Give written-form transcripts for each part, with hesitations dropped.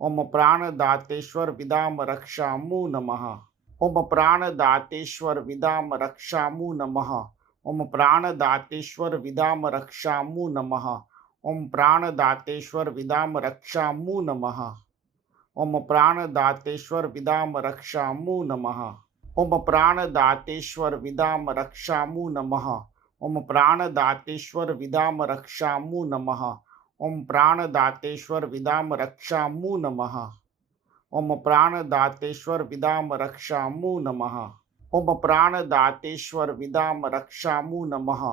ओम प्राणदातेश्वर विदाम रक्षामु नमः। ओम प्राणदातेश्वर विदाम रक्षामु नमः। ओम प्राणदातेश्वर विदाम रक्षामु नमः। ओम प्राणदातेश्वर विदाम रक्षामु नमः। ओम प्राणदातेश्वर विदाम रक्षामु नमः। ओम प्राणदातेश्वर विदाम रक्षामु नमः। ओम प्राणदातेश्वर विदाम रक्षामु नमः। ओम प्राणदातेश्वर विदाम रक्षामु नमः। ओम प्राणदातेश्वर विदाम रक्षामु नमः। ओम प्राणदातेश्वर विदाम रक्षामु नमः।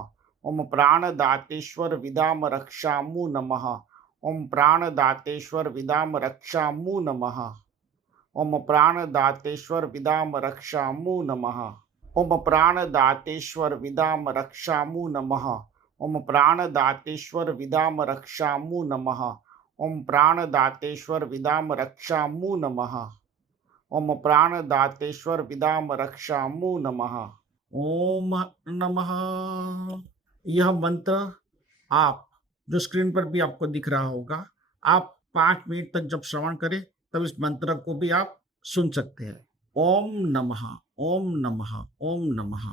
ओम प्राणदातेश्वर विदाम रक्षामु नमः। ओम प्राणदातेश्वर विदाम रक्षामु नमः। ओम प्राणदातेश्वर विदाम रक्षामु नमः। ओम प्राणदातेश्वर विदाम रक्षामु नमः। ओम प्राणदातेश्वर विदाम रक्षामु नमः। ओम प्राणदातेश्वर विदाम रक्षामु नमः। ओम प्राणदातेश्वर विदाम रक्षामु नमः। ओम नमः। यह मंत्र आप जो स्क्रीन पर भी आपको दिख रहा होगा, आप 5 मिनट तक जब श्रवण करें तब इस मंत्र को भी आप सुन सकते हैं। ओम नमः, ओम नमः, ओम नमः।